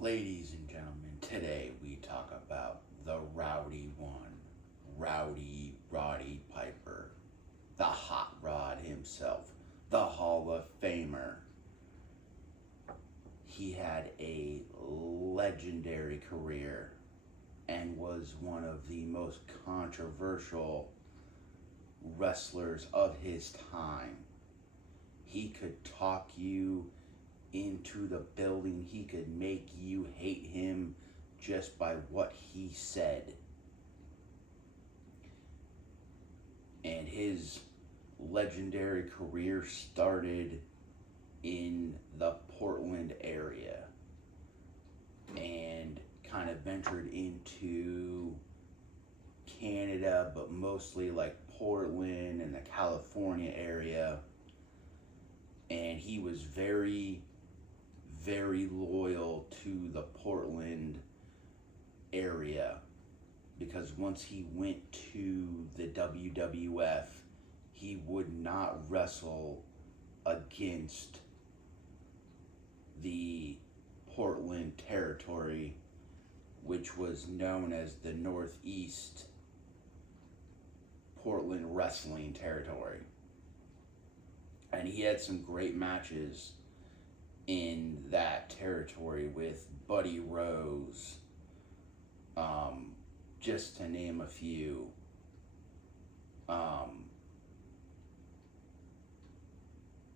Ladies and gentlemen, today we talk about the Rowdy One, Roddy Piper, the Hot Rod himself, the Hall of Famer. He had a legendary career and was one of the most controversial wrestlers of his time. He could talk you into the building. He could make you hate him just by what he said. And his legendary career started in the Portland area and kind of ventured into Canada, but mostly like Portland and the California area. And he was very loyal to the Portland area, because once he went to the WWF, he would not wrestle against the Portland territory, which was known as the Northeast Portland Wrestling Territory. And he had some great matches in that territory with Buddy Rose, just to name a few.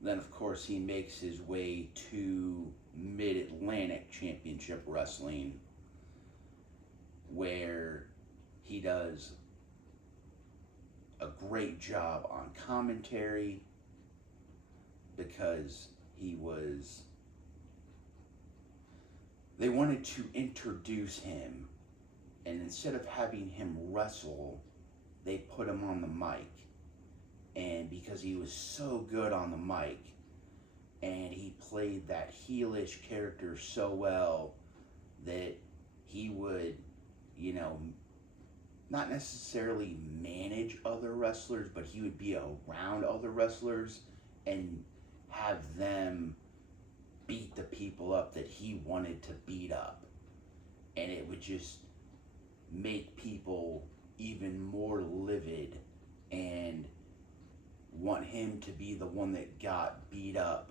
Then of course he makes his way to Mid-Atlantic Championship Wrestling, where he does a great job on commentary, because they wanted to introduce him, and instead of having him wrestle, they put him on the mic. And because he was so good on the mic, and he played that heelish character so well, that he would, not necessarily manage other wrestlers, but he would be around other wrestlers and have them beat the people up that he wanted to beat up. And it would just make people even more livid and want him to be the one that got beat up.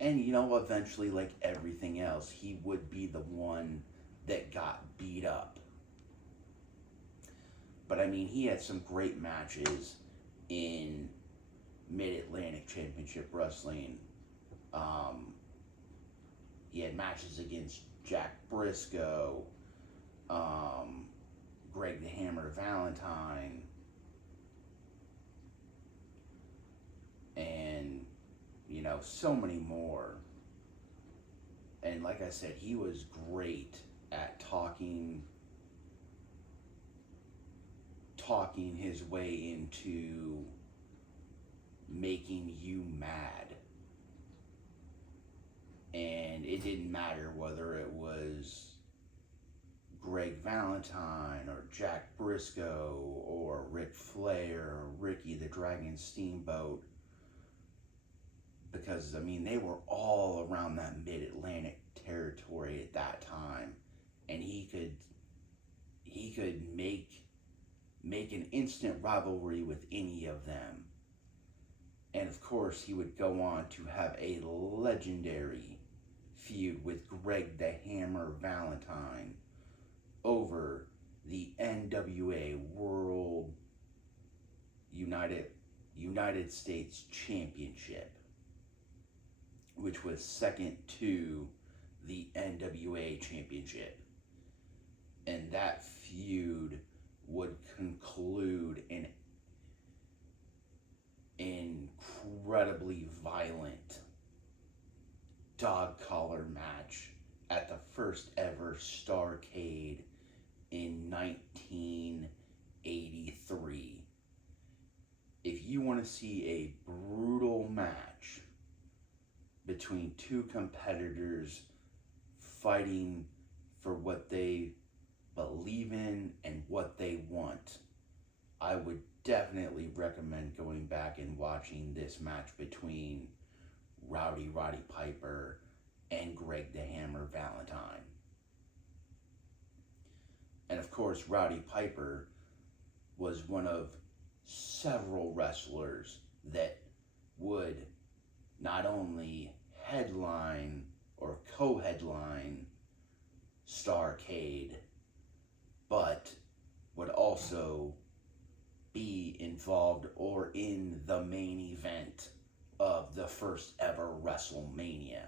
And eventually, like everything else, he would be the one that got beat up. But he had some great matches in Mid-Atlantic Championship Wrestling. He had matches against Jack Briscoe, Greg the Hammer Valentine, and so many more. And like I said, he was great at talking his way into making you mad. And it didn't matter whether it was Greg Valentine or Jack Briscoe or Ric Flair or Ricky the Dragon Steamboat, because they were all around that Mid-Atlantic territory at that time, and he could make an instant rivalry with any of them. And of course, he would go on to have a legendary feud with Greg the Hammer Valentine over the NWA World United States Championship, which was second to the NWA Championship. And that feud would conclude an incredibly violent dog collar match at the first ever Starrcade in 1983. If you want to see a brutal match between two competitors fighting for what they believe in and what they want, I would definitely recommend going back and watching this match between Roddy Piper and Greg the Hammer Valentine. course, Roddy Piper was one of several wrestlers that would not only headline or co-headline Starrcade, but would also be involved or in the main event of the first ever WrestleMania.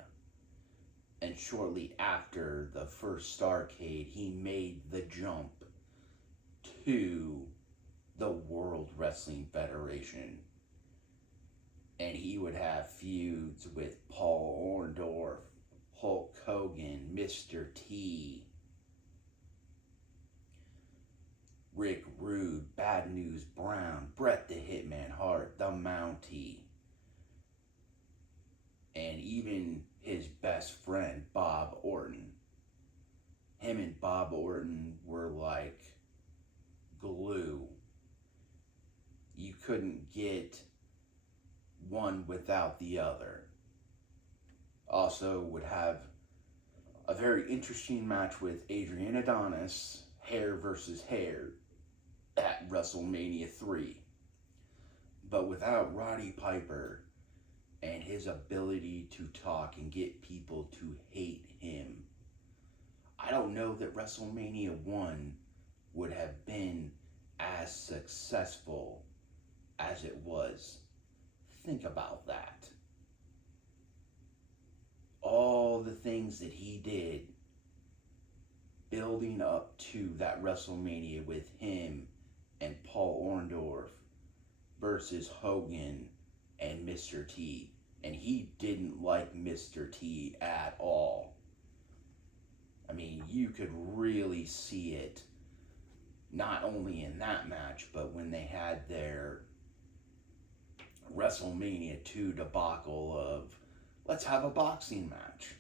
And shortly after the first Starrcade, he made the jump to the World Wrestling Federation. And he would have feuds with Paul Orndorff, Hulk Hogan, Mr. T, Rick Rude, Bad News Brown, Bret the Hitman Hart, the Mountie, and even his best friend, Bob Orton. Him and Bob Orton were like glue. You couldn't get one without the other. Also would have a very interesting match with Adrian Adonis, hair versus hair, at WrestleMania 3. But without Roddy Piper and his ability to talk and get people to hate him, I don't know that WrestleMania 1 would have been as successful as it was. Think about that. All the things that he did building up to that WrestleMania with him and Paul Orndorff versus Hogan and Mr. T. And he didn't like Mr. T at all. I mean, you could really see it not only in that match, but when they had their WrestleMania 2 debacle of, let's have a boxing match,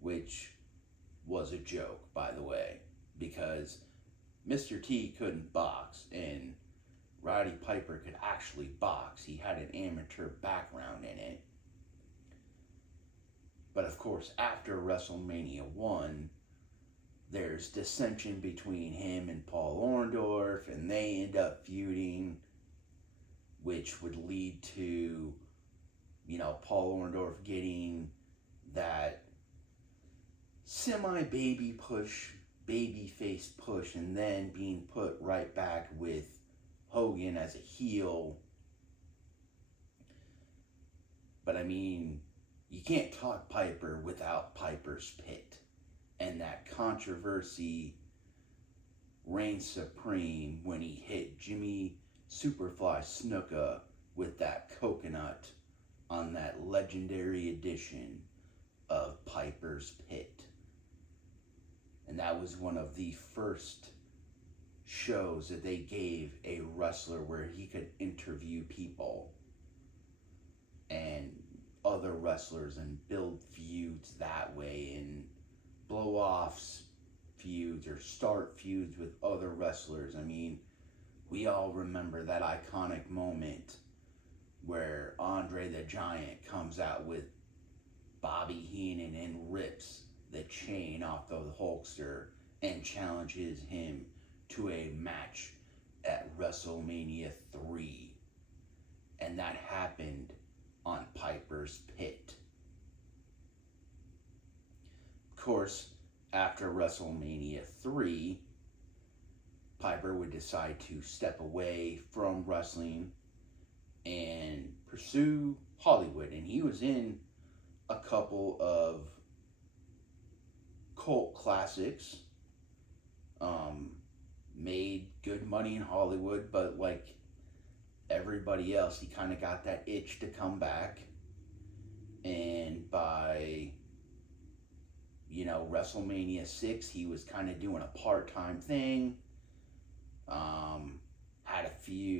which was a joke, by the way, because Mr. T couldn't box and Roddy Piper could actually box. He had an amateur background in it. But of course, after WrestleMania 1, there's dissension between him and Paul Orndorff, and they end up feuding, which would lead to, you know, Paul Orndorff getting that semi-baby push, baby face push, and then being put right back with Hogan as a heel. But I mean, you can't talk Piper without Piper's Pit. And that controversy reigned supreme when he hit Jimmy Superfly Snuka with that coconut on that legendary edition of Piper's Pit. And that was one of the first shows that they gave a wrestler where he could interview people and other wrestlers and build feuds that way and blow off feuds or start feuds with other wrestlers. I mean, we all remember that iconic moment where Andre the Giant comes out with Bobby Heenan and rips the chain off the Hulkster and challenges him to a match at WrestleMania 3. And that happened on Piper's Pit. Of course, after WrestleMania 3, Piper would decide to step away from wrestling and pursue Hollywood. And he was in a couple of cult classics, made good money in Hollywood, but like everybody else, he kind of got that itch to come back. And by, you know, WrestleMania 6, he was kind of doing a part-time thing.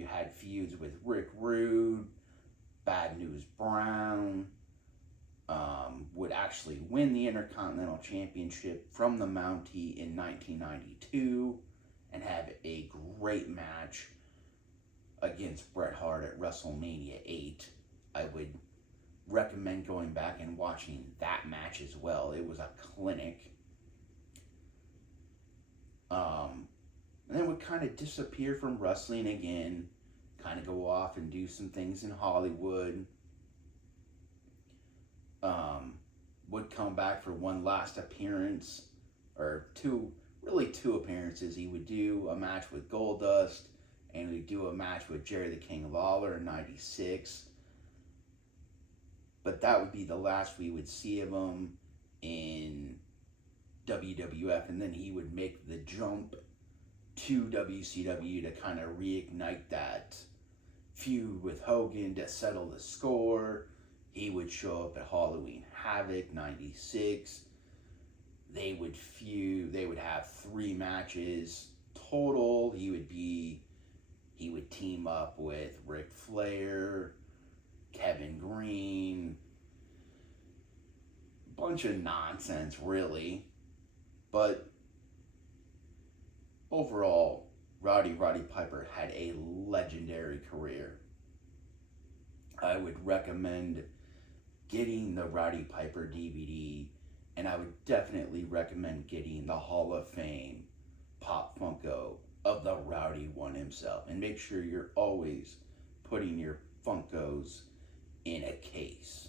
Had feuds with Rick Rude, Bad News Brown, would actually win the Intercontinental Championship from the Mountie in 1992 and have a great match against Bret Hart at WrestleMania 8. I would recommend going back and watching that match as well. It was a clinic. And then would kind of disappear from wrestling again, kind of go off and do some things in Hollywood. Would come back for one last appearance, or two, really two appearances. He would do a match with Goldust, and he'd do a match with Jerry the King Lawler in '96. But that would be the last we would see of him in WWF, and then he would make the jump to WCW to kind of reignite that feud with Hogan to settle the score. He would show up at Halloween Havoc '96. They would feud. They would have 3 matches total. He would team up with Ric Flair, Kevin Green. Bunch of nonsense, really. But overall, Roddy Piper had a legendary career. I would recommend getting the Roddy Piper DVD, and I would definitely recommend getting the Hall of Fame Pop Funko of the Rowdy One himself. And make sure you're always putting your Funkos in a case.